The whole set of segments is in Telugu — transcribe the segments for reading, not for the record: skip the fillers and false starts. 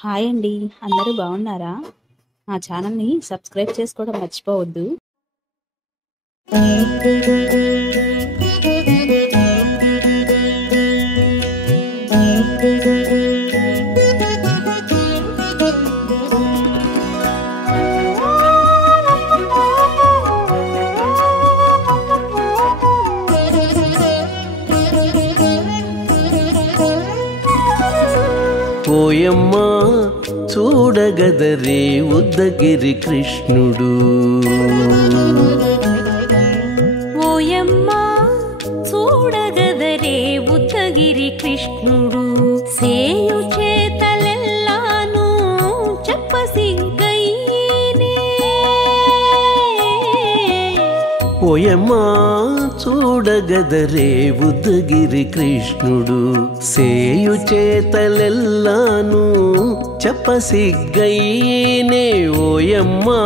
హాయ్ అండి. అందరూ బాగున్నారా? మా ఛానల్‌ని సబ్స్క్రైబ్ చేసుకోవడం మర్చిపోవద్దు. ఓయమ్మా చూడగదరే ఉద్దగిరి కృష్ణుడు. ఓయమ్మా చూడగదరే ఉద్దగిరి కృష్ణుడు. సేయు చేతలెల్లాను చెప్పసిగ్గయ్యేనే. ఓయమ్మా చూడగదరే ఉద్దగిరి కృష్ణుడు. సేయు చేతలెల్లాను చెప్పసిగ్గయ్యేనే. ఓయమ్మా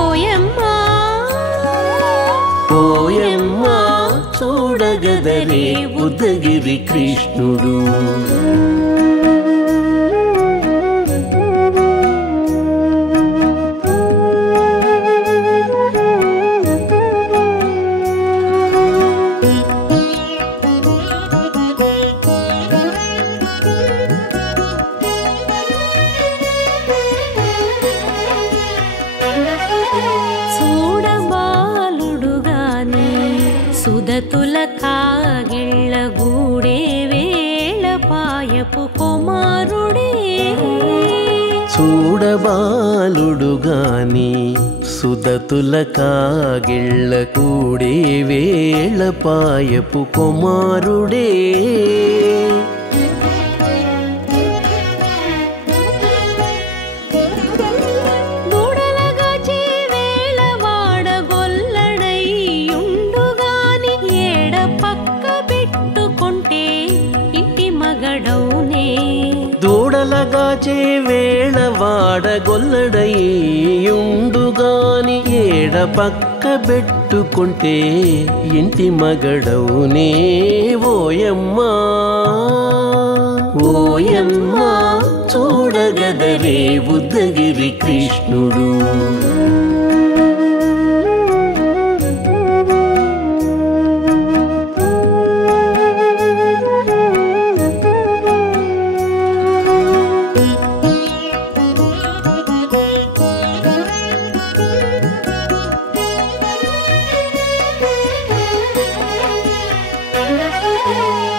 ఓయమ్మా ఓయమ్మా చూడగదరే ఉద్దగిరి కృష్ణుడు. చూడబాలుడుగాని సుదతుల కాగిళ్ళ గూడే వేళ పాయపు కుమారుడే. చూడబాలుడుగాని సుదతుల కాగిళ్ళ కూడే వేళ పాయపు కుమారుడే. దూడలగాచే వేళ వాడగొల్లడయ్యుండుగాని ఏడ పక్క పెట్టుకుంటే ఇంటి మగడౌనే. దూడలగాచే వేళ వాడగొల్లడయ్యుండుగాని ఏడ పక్క పెట్టుకుంటే ఇంటి మగడవునే. ఓయమ్మా ఓయమ్మా చూడగదరే ఉద్దగిరి కృష్ణుడు.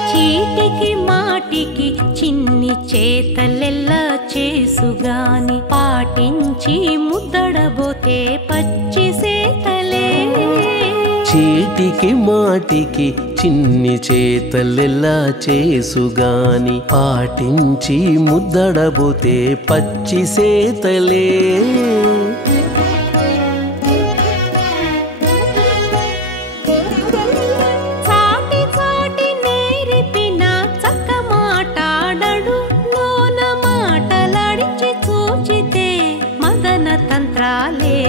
చీటికి మాటికి చిన్ని చేతలెల్లా చేసుగాని పాటించి ముద్దడబోతే పచ్చి సేతలే. చీటికి మాటికి చిన్ని చేతలెల్లా చేసుగాని పాటించి ముద్దడబోతే పచ్చి సేతలే. చాటి చాటి నేరిపిన చక్క మాటాడడు లోన మాటలాడించి చూచితే మదన తంత్రాలే.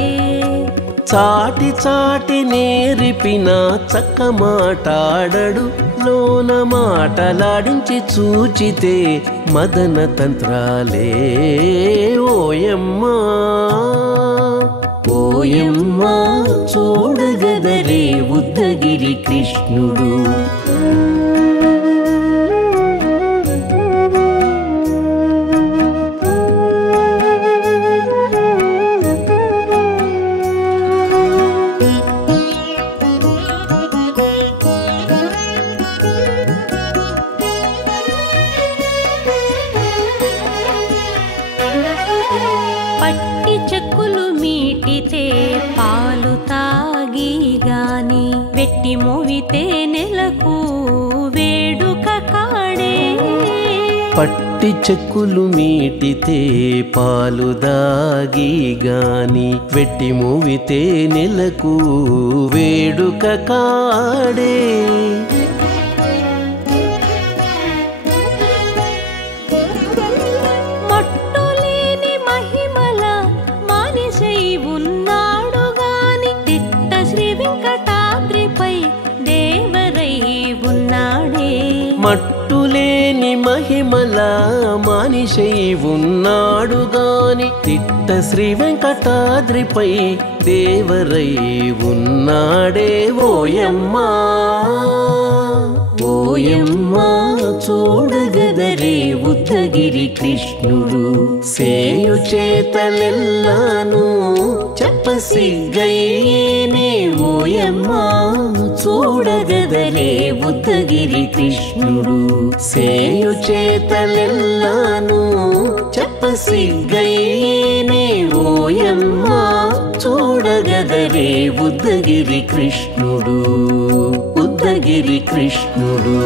చాటి చాటి నేరిపిన చక్క మాటాడడు లోన మాటలాడించి చూచితే మదన తంత్రాలే. ఓయమ్మా ఓయమ్మా చూడగదరే ఉద్దగిరి కృష్ణుడు. పట్టి చెక్కులు మీటితే పాలు తాగి గాని వెట్టి మోవితే నెలకు వేడుక కాడే. పట్టి చెక్కులు మీటితే పాలు దాగి గాని వెట్టి మూవితే నెలకు వేడుక కాడే. మట్టులేని మహిమల మానిసై ఉన్నాడు గాని తిట్ట శ్రీ వెంకటాద్రిపై దేవరై ఉన్నాడే. మట్టులేని మహిమ మహిమల మానిషై ఉన్నాడు గాని తిట్ట శ్రీ వెంకటాద్రిపై దేవరై ఉన్నాడే ఓయమ్మా ఓయమ్మా చూడగదరే ఉద్దగిరి కృష్ణుడు సేయు చేతలెల్లాను చెప్పసిగ్గయ్యేనే ఓయమ్మా చూడగదరే ఉద్దగిరి కృష్ణుడు సేయు చేతలెల్లాను చెప్పసిగ్గయ్యేనే ఓయమ్మా చూడగదరే ఉద్దగిరి కృష్ణుడు ఉద్దగిరి కృష్ణుడు.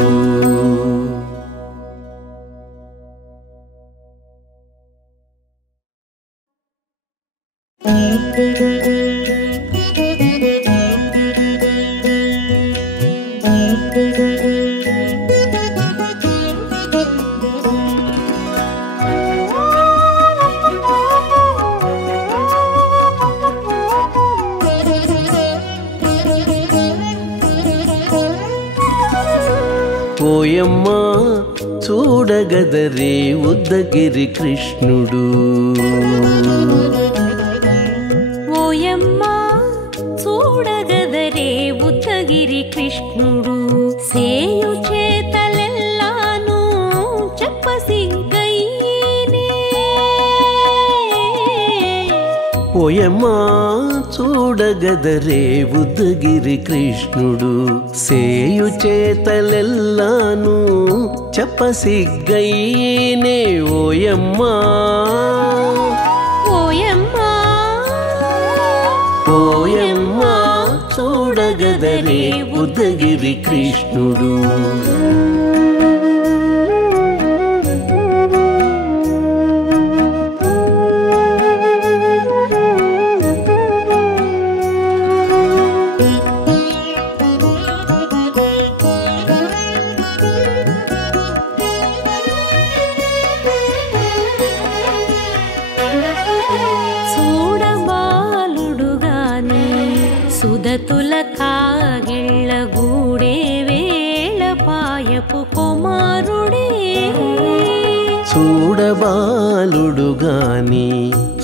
ఓయమ్మా చూడగదరే ఉద్దగిరి కృష్ణుడు ఓయమ్మా చూడగదరే ఉద్దగిరి కృష్ణుడు సేయు చేతలెల్లాను చెప్పసిగ్గయ్యేనే ఓయమ్మా చూడగదరే ఉద్దగిరి కృష్ణుడు సేయు చేతలెల్లాను చెప్పసిగ్గయ్యేనే ఓయమ్మా ఓయమ్మా ఓయమ్మా చూడగదరే ఉద్దగిరి కృష్ణుడు. సుదతుల కాగిళ్ళ గూడే వేళ పాయపు కుమారుడే చూడబాలుడు గాని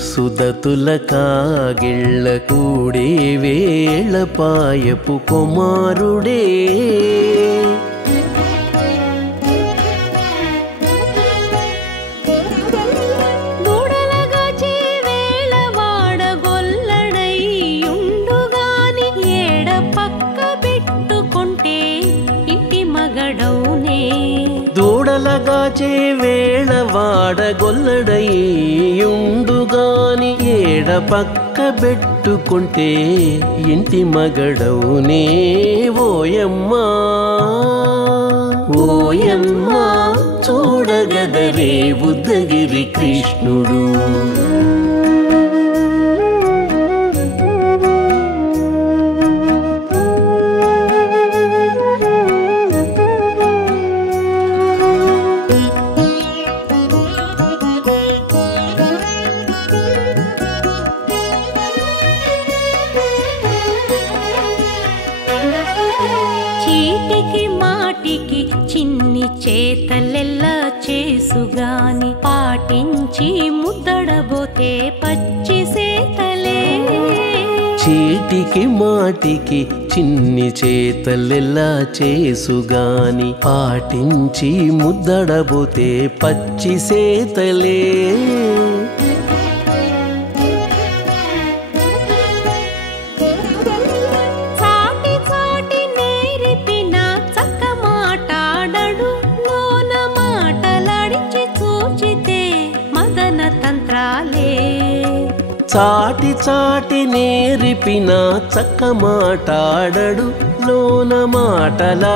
సుదతుల కాగిళ్ళ కూడే వేళ పాయపు కుమారుడే దూడలగాచే వేళ వాడగొల్లడయ్యుండుగాని ఏడ పక్క పెట్టుకుంటే ఇంటి మగడవునే ఓయమ్మా ఓయమ్మా చూడగదరే ఉద్దగిరి కృష్ణుడు. చీటికి మాటికి చిన్ని చేతలెల్లా చేసుగాని పాటించి ముద్దడబోతే పచ్చి సేతలే చీటికి మాటికి చిన్ని చేతలెల్లా చేసుగాని పాటించి ముద్దడబోతే పచ్చి సేతలే చాటి చాటి నేరిపిన చక్క మాటాడడు లోన మాటలా